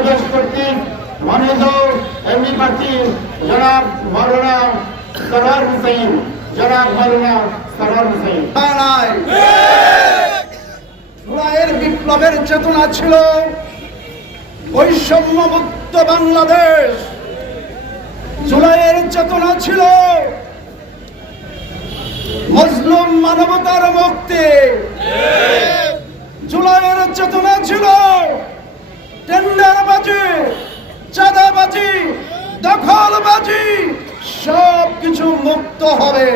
বাংলাদেশ কর্তৃক মনোনীত এমপি প্রার্থী জনাব মাওলানা সরওয়ার হোসেন, জনাব মাওলানা সরওয়ার হোসেন। জুলাইয়ের বিপ্লবের চেতনা ছিল বৈষম্যমুক্ত বাংলাদেশ। জুলাইয়ের চেতনা ছিল মজলুম মানবতার মুক্তি। জুলাইয়ের চেতনা ছিল টেন্ডারবাজি, চাঁদাবাজি, দখলবাজি সব কিছু মুক্ত হবে।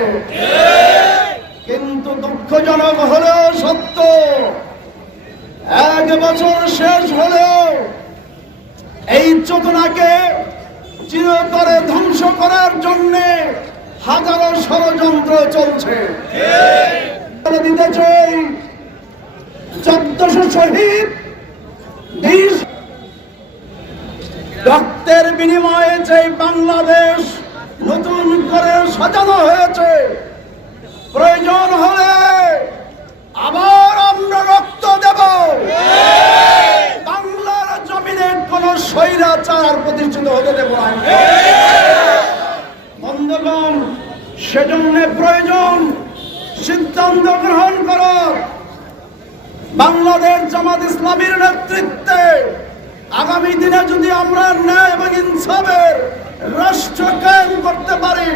কিন্তু দুঃখজনক হলেও সত্য, 1 বছর শেষ হলেও এই চেতনাকে চিরতরে ধ্বংস করার জন্য হাজারো ষড়যন্ত্র চলছে। দিতে চাই 1400 শহীদ, 20 রক্তের বিনিময়ে যে বাংলাদেশ নতুন করে সাজানো হয়েছে, প্রয়োজন হলে আবার আমরা রক্ত দেব। বাংলার জমিনে কোন স্বৈরাচার প্রতিষ্ঠিত হতে দেব না। বন্ধুগণ, সেজন্য প্রয়োজন সিদ্ধান্ত গ্রহণ করো। বাংলাদেশ জামাত ইসলামীর নেতৃত্বে আগামী দিনে যদি আমরা ন্যায় এবং ইনসাফের রাষ্ট্র কায়েম করতে পারি,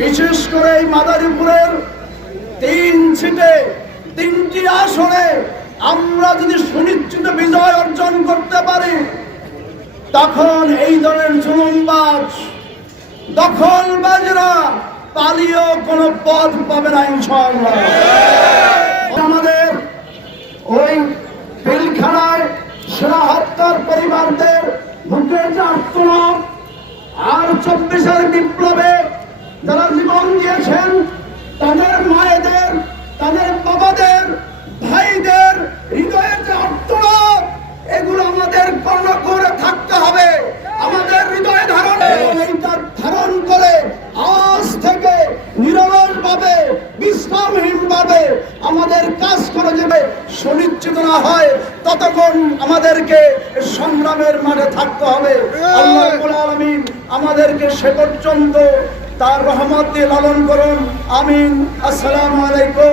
বিশেষ করে এই মাদারীপুরের 3 সিটে 3টি আসনে আমরা যদি সুনিশ্চিত বিজয় অর্জন করতে পারি, তখন এই ধরনের জুলুমবাজ দখলবাজরা পালিয়েও কোনো পথ পাবে না ইনশাআল্লাহ। আমাদের ওই পিলখানায় সেনা হত্যার পরিবারদের মুখে যে আত্মনাদ, আর 24-এর বিপ্লবে যারা জীবন দিয়েছেন তাদের মায়েদের, তাদের বাবাদের, ভাইদের হৃদয়ের যে আত্মনাদ, এগুলো আমাদের করে থাকতে হবে। আমাদের হৃদয়ে ধারণ করে আজ থেকে নিরলসভাবে, বিশ্রামহীনভাবে আমাদের কাজ করে যাবে সুনিশ্চিত না হয়, ততক্ষণ আমাদেরকে সংগ্রামের মাঠে থাকতে হবে। আল্লাহ রাব্বুল আলামিন আমাদেরকে সে পর্যন্ত তার রহমত দিয়ে লালন করুন। আমিন। আসসালামু আলাইকুম।